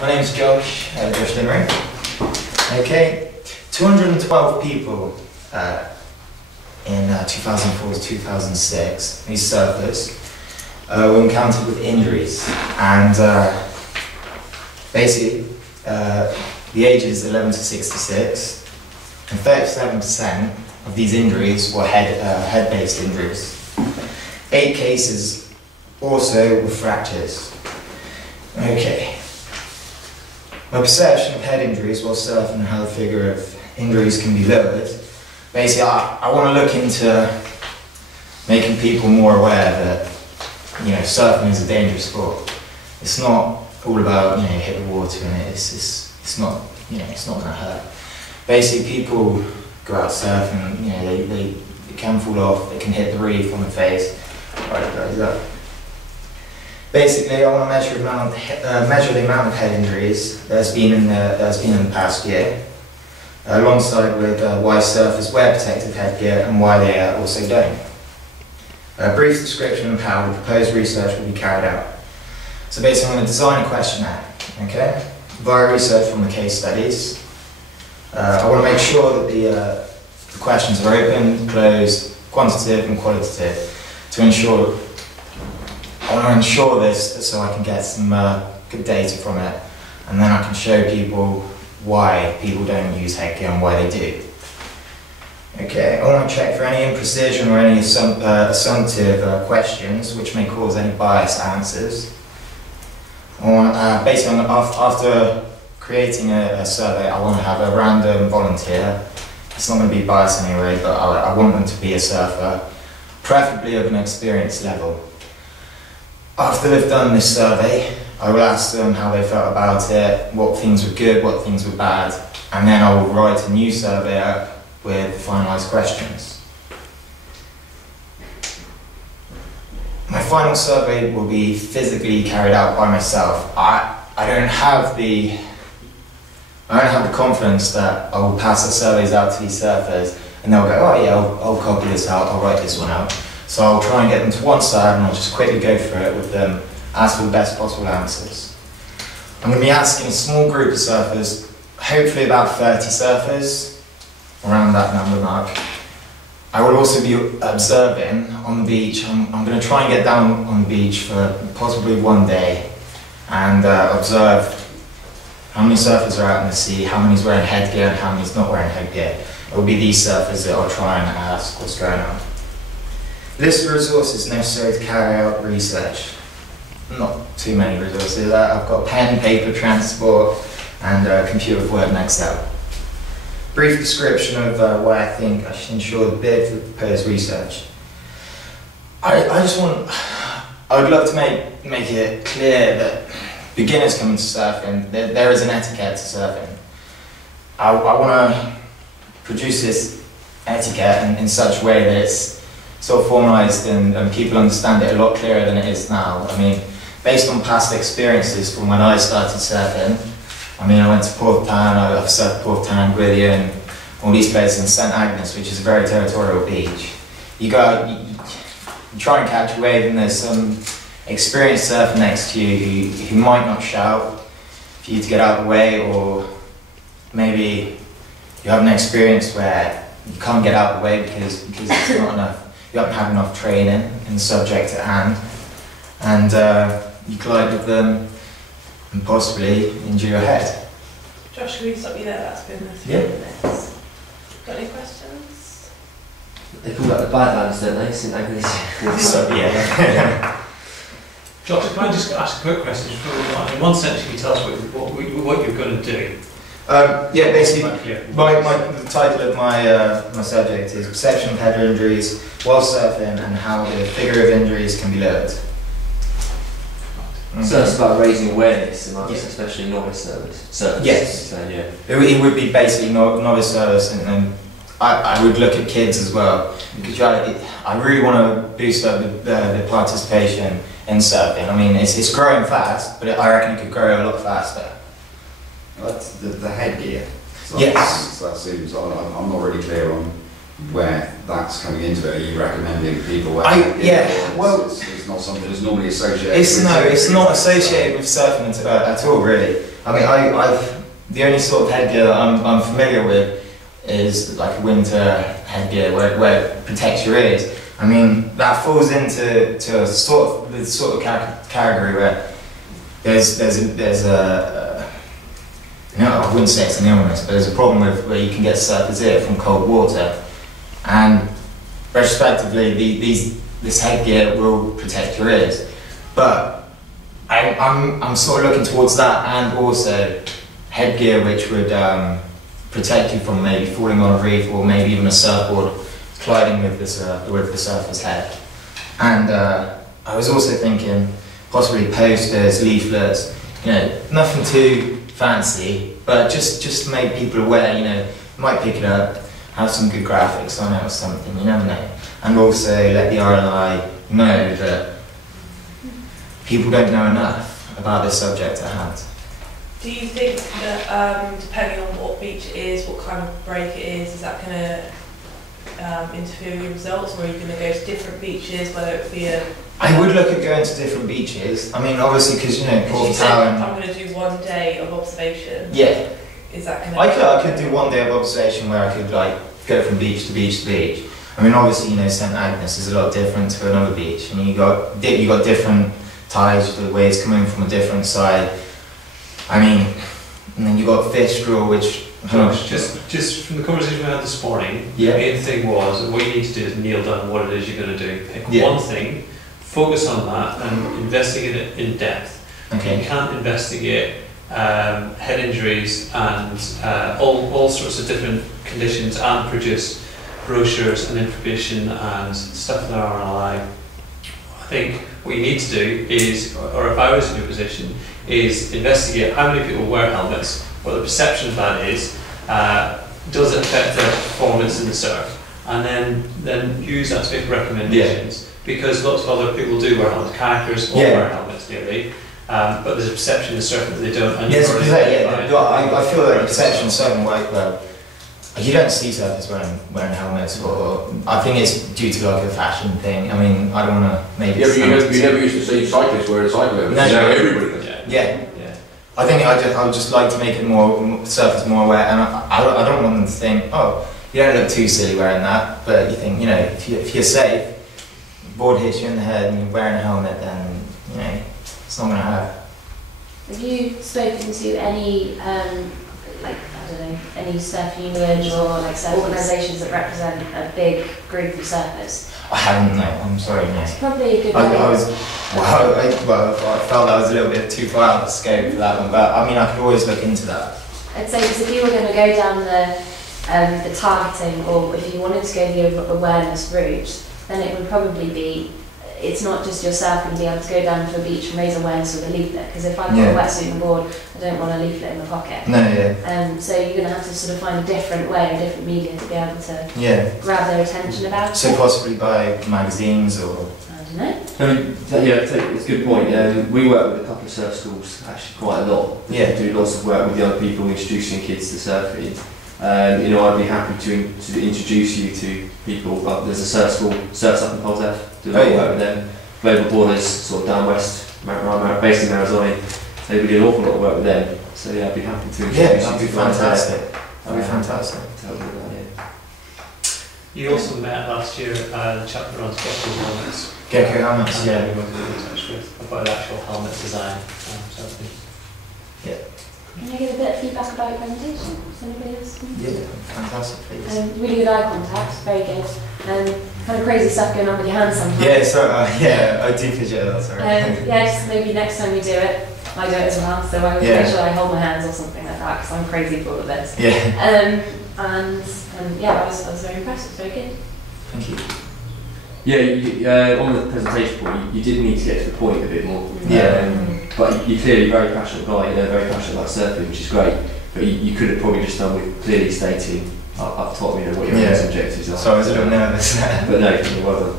My name's Josh Dimary. Okay, 212 people in 2004 to 2006, these surfers, were encountered with injuries, and basically the ages 11 to 66, and 37% of these injuries were head-based injuries. 8 cases also were fractures. Okay. My perception of head injuries while surfing and how the figure of injuries can be lowered. Basically, I want to look into making people more aware that, surfing is a dangerous sport. It's not all about, hit the water and it's not, it's not going to hurt. Basically, people go out surfing, they can fall off, they can hit the reef on the face. Right, guys, up. Basically, I want to measure the amount of head injuries there's been in the past year, alongside with why surfers wear protective headgear and why they also don't. A brief description of how the proposed research will be carried out. So basically, I'm going to design a questionnaire, okay, via research from the case studies. I want to make sure that the questions are open, closed, quantitative and qualitative to ensure. I want to ensure this so I can get some good data from it, and then I can show people why people don't use headgear and why they do. Okay, I want to check for any imprecision or any assumptive questions which may cause any biased answers. Basically, after creating a survey, I want to have a random volunteer. It's not going to be biased anyway, but I want them to be a surfer, preferably of an experience level. After they've done this survey, I will ask them how they felt about it, what things were good, what things were bad, and then I will write a new survey up with finalised questions. My final survey will be physically carried out by myself. I don't have the confidence that I will pass the surveys out to these surfers and they'll go, oh yeah, I'll copy this out, I'll write this one out. So I'll try and get them to one side and I'll just quickly go through it with them, ask for the best possible answers. I'm going to be asking a small group of surfers, hopefully about 30 surfers, around that number mark. I will also be observing on the beach. I'm going to try and get down on the beach for possibly one day and observe how many surfers are out in the sea, how many's wearing headgear and how many's not wearing headgear. It will be these surfers that I'll try and ask what's going on. List of resources necessary to carry out research. Not too many resources. I've got pen, paper, transport, and computer with Word and Excel. Brief description of why I think I should ensure the bid for the proposed research. I would love to make it clear that beginners coming to surfing, there is an etiquette to surfing. I want to produce this etiquette in such a way that it's sort of formalised and people understand it a lot clearer than it is now. I mean, based on past experiences from when I started surfing, I went to Port Town, I've surfed Port Town, Gwylio and all these places in St Agnes, which is a very territorial beach. You go out, you try and catch a wave and there's some experienced surfer next to you who might not shout for you to get out of the way, or maybe you have an experience where you can't get out of the way because it's not enough. You haven't had enough training in the subject at hand, and you collide with them and possibly injure your head. Josh, can we stop you there? That's been a few minutes. Got any questions? They call that the Badlands, don't they? St Agnes. So, yeah. Josh, can I just ask a quick question? In one sense, can you tell us what you're going to do? Yeah, basically, the title of my subject is Perception of Head Injuries while surfing and how the figure of injuries can be lowered. Okay. So it's about raising awareness amongst especially novice surfers. Yes. So, yeah. It would be basically novice surfers, and I would look at kids as well, because I really want to boost up the participation in surfing. It's growing fast, but I reckon it could grow a lot faster. That's the headgear. So yes. That seems, I'm not really clear on where that's coming into it. Are you recommending people wear headgear? Yeah, well, it's not something that's normally associated it's with no, surfing, it's not associated with surfing at all, really. I mean, I've the only sort of headgear that I'm familiar with is like a winter headgear where it protects your ears. I mean, that falls into to a sort of category where there's a no, I wouldn't say it's an illness, but there's a problem with where you can get surfer's ear from cold water, and retrospectively, this headgear will protect your ears. But I'm sort of looking towards that, and also headgear which would protect you from maybe falling on a reef or maybe even a surfboard colliding with the surfer's head. And I was also thinking possibly posters, leaflets, you know, nothing too fancy, but just to make people aware, you know, might pick it up, have some good graphics on it or something, you never know. And also let the RLI know that people don't know enough about this subject at hand. Do you think that depending on what beach it is, what kind of break it is that going to interfere with your results, or are you going to go to different beaches, whether it be a... I would look at going to different beaches. I mean, obviously, because, you know, Port Town... I'm going to do 1 day of observation. Yeah. Is that going to... I could do 1 day of observation where I could, like, go from beach to beach to beach. I mean, obviously, you know, St Agnes is a lot different to another beach, and you got different tides, the waves coming from a different side. I mean, and then you got Fistral, which... Josh, just from the conversation we had this morning, yeah. The main thing was what you need to do is nail down what it is you're going to do. Pick yeah. one thing, focus on that, and investigate it in depth. Okay. You can't investigate head injuries and all sorts of different conditions and produce brochures and information and stuff in our RLI. I think what you need to do is, or if I was in your position, is investigate how many people wear helmets, what the perception of that is, does it affect their performance in the surf, and then use that to make recommendations. Yeah. Because lots of other people do wear helmets, kayakers all wear helmets nearly, but there's a perception in the surf that they don't. And yes, I feel like the perception is so well. You don't see surfers wearing helmets, or I think it's due to like a fashion thing. I mean, I don't want to make it. Yeah, but you never used to see cyclists wearing cycling helmets. No, now everybody does. Yeah. I think I would just like to make it surfers more aware, and I don't want them to think, oh, you don't look too silly wearing that, but you think, you know, if you're safe, board hits you in the head and you're wearing a helmet, then, you know, it's not going to hurt. Have you spoken to any, like, I don't know, any surf unions or like surf organisations that represent a big group of surfers? I haven't, no, I'm sorry, no. It's probably a good I felt that was a little bit too far out of the scope for that one, but I mean, I could always look into that. I'd say because if you were going to go down the targeting, or if you wanted to go the awareness route, then it would probably be, it's not just yourself going to be able to go down to a beach and raise awareness with a leaflet, because if I've got a wetsuit and board, I don't want a leaflet in my pocket. No, yeah. So you're going to have to sort of find a different way, a different media to be able to grab their attention about it. So possibly by magazines or... I don't know. It's a good point. We work with a couple of surf schools actually quite a lot. Yeah. We do lots of work with young people introducing kids to surfing. You know, I'd be happy to introduce you to people. There's a surf school, Surfs Up in Poltef, do a lot of work with them. Global Borders, sort of down west, based in Arizona. They do an awful lot of work with them. So yeah, I'd be happy to introduce you. Yeah, that'd be fantastic. That'd be fantastic. You also met last year the chapter on Gecko helmets. Gecko helmets, yeah. We went in touch with about the actual helmet design. Yeah. Can I get a bit of feedback about your presentation? Does anybody else? Yeah, fantastic, please. Really good eye contact, very good. Kind of crazy stuff going on with your hands sometimes. Yeah, so I do fidget a lot, sorry. Yeah, just maybe next time you do it, I do it as well, so I would make sure I hold my hands or something like that, because I'm crazy for all of this. Yeah. And yeah, I was very impressed, it was very good. Thank you. Yeah, on the presentation point, you did need to get to the point a bit more. But you're clearly a very passionate guy, very passionate about surfing, which is great. But you could have probably just done with clearly stating up top, what your objectives are. So I was a little nervous. But no, well done.